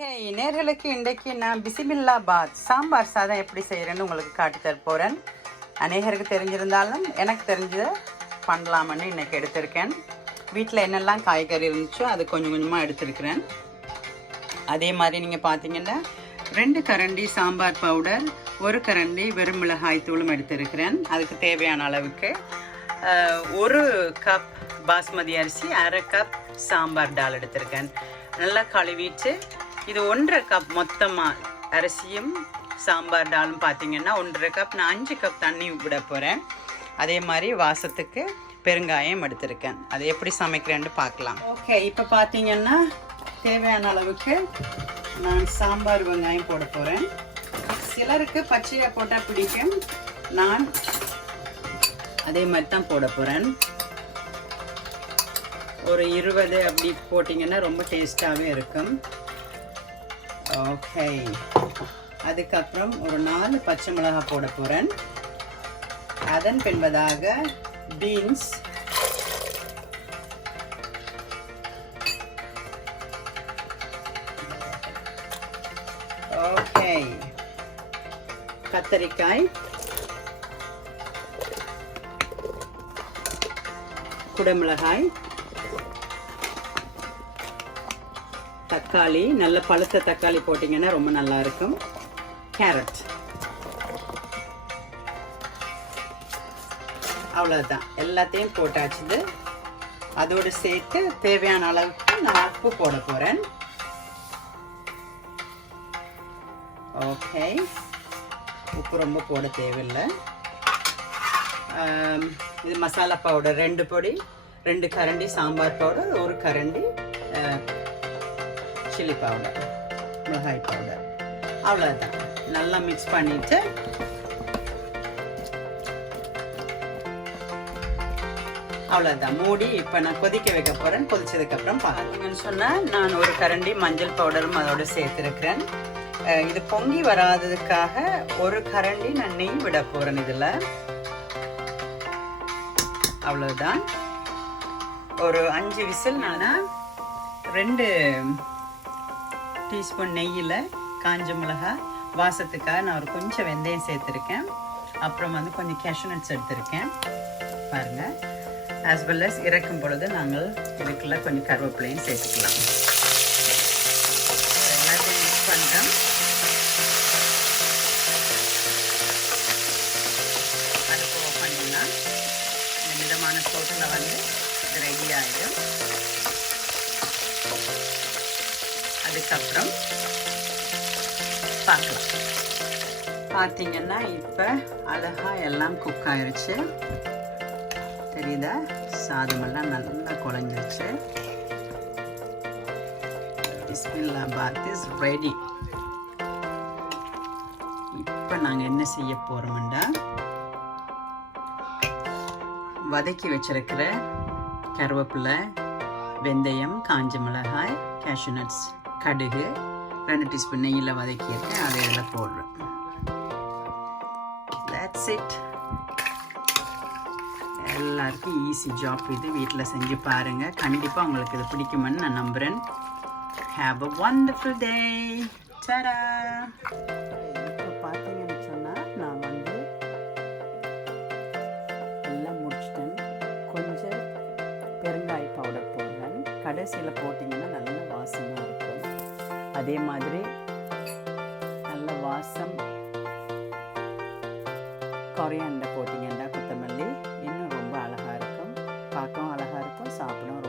Okay நேர்களுக்கு இன்றைக்கு நான் பிசிமில்லாபாத் சாம்பார் சாதம் எப்படி செய்கிறேன்னு உங்களுக்கு காட்டி தர போகிறேன். அநேகருக்கு தெரிஞ்சிருந்தாலும் எனக்கு தெரிஞ்ச பண்ணலாம்னு இன்றைக்கி எடுத்திருக்கேன். வீட்டில் என்னெல்லாம் காய்கறி இருந்துச்சோ அது கொஞ்சம் கொஞ்சமாக எடுத்துருக்கிறேன். அதே மாதிரி நீங்கள் பார்த்தீங்கன்னா 2 கரண்டி சாம்பார் பவுடர், 1 கரண்டி வெறும் மிளகாய் தூளும் எடுத்திருக்கிறேன். அதுக்கு தேவையான அளவுக்கு 1 கப் பாஸ்மதி அரிசி, 1/2 கப் சாம்பார் டால் எடுத்திருக்கேன். நல்லா கழுவிட்டு இது 1/2 கப் மொத்தமாக அரிசியும் சாம்பார் டாலும் பார்த்தீங்கன்னா 1/2 கப். நான் 5 கப் தண்ணி விட போகிறேன். அதே மாதிரி வாசத்துக்கு பெருங்காயம் எடுத்திருக்கேன். அதை எப்படி சமைக்கிறேன்னு பார்க்கலாம். ஓகே, இப்போ பார்த்தீங்கன்னா தேவையான அளவுக்கு நான் சாம்பார் வெங்காயம் போட போகிறேன். சிலருக்கு பச்சையாக போட்டால் பிடிக்கும், நான் அதே மாதிரி தான் போட போகிறேன். ஒரு 20 அப்படி போட்டிங்கன்னா ரொம்ப டேஸ்டாகவே இருக்கும். ஓகே, அதுக்கப்புறம் ஒரு 4 பச்சை மிளகாய் போட போகிறேன். அதன் பின்பதாக பீன்ஸ், ஓகே, கத்தரிக்காய், குடமிளகாய், தக்காளி, நல்ல பழுத்த தக்காளி போட்டிங்கன்னா ரொம்ப நல்லா இருக்கும். கேரட், அவ்வளோதான், எல்லாத்தையும் போட்டாச்சுது. அதோடு சேர்த்து தேவையான அளவுக்கு நான் உப்பு போட போகிறேன். ஓகே, உப்பு ரொம்ப போட தேவையில்லை. இது மசாலா பவுடர் 2 பொடி, 2 கரண்டி சாம்பார் பவுடர், 1 கரண்டி சில்லி பவுடர், மிளகாய் பவுடர், அவ்வளோதான். நல்லா மிக்ஸ் பண்ணிட்டு அவ்வளோதான் மூடி இப்போ நான் கொதிக்க வைக்க போகிறேன். கொதிச்சதுக்கப்புறம் பார்த்தீங்கன்னு சொன்னால் நான் 1 கரண்டி மஞ்சள் பவுடரும் அதோடு சேர்த்துருக்கிறேன். இது பொங்கி வராததுக்காக 1 கரண்டி நான் நெய் விட போகிறேன் இதில். அவ்வளோதான். ஒரு 5 விசில் நான் 2 டீஸ்பூன் நெய்யில் காஞ்ச மிளகாய் வாசத்துக்காக நான் ஒரு கொஞ்சம் வெந்தயம் சேர்த்துருக்கேன். அப்புறம் கொஞ்சம் கேஷ்யூ நட்ஸ் எடுத்திருக்கேன் பாருங்கள். ஆஸ் வெல் அஸ் இறக்கும் பொழுது நாங்கள் இதுக்குள்ள கொஞ்சம் கருவேப்பிலையும் சேர்த்துக்கலாம். எல்லாத்தையும் மிக்ஸ் பண்ணிட்டோம். அடுப்பு ஆஃப் பண்ணிங்கன்னா இந்த மிதமான சோட்டில் இது ரெடி ஆகிடும். அதுக்கப்புறம் பார்க்கலாம். பார்த்தீங்கன்னா இப்போ அழகா எல்லாம் குக் ஆயிடுச்சு. தெரியுதா? சாதமெல்லாம் நல்லா குழஞ்சிருச்சு. பிஸ்மில்லாபாத் இஸ் ரெடி. இப்போ நாங்கள் என்ன செய்ய போகிறோம்டா, வதக்கி வச்சிருக்கிற கருவேப்பிலை, வெந்தயம், காஞ்ச மிளகாய், கேஷ்யூ நட்ஸ், கடுகு 2 டீஸ்பூன் நெய்யில் வதக்கியிருக்கேன். அதை இதில் போடுறேன். That's it. எல்லாருக்கும் ஈஸி ஜாப் இது. வீட்டில் செஞ்சு பாருங்கள். கண்டிப்பாக உங்களுக்கு இது பிடிக்குமென்னு நான் நம்புகிறேன். ஹேவ் அ வண்டர்ஃபுல் டே. டடா. இப்போ பார்த்தீங்கன்னு சொன்னால் நான் எல்லாம் முடிச்சிட்டேன். கொஞ்சம் பெருங்காய பவுடர் போடுறேன். கடைசியில் போட்டிங்கன்னா நல்ல வாசமாக இருக்கும். அதே மாதிரி நல்ல வாசம் கொரியாண்டர் போட்டிங்கன்னா, கொத்தமல்லி இன்னும் ரொம்ப அழகாக இருக்கும். பார்க்கவும் அழகாக இருக்கும், சாப்பிடவும்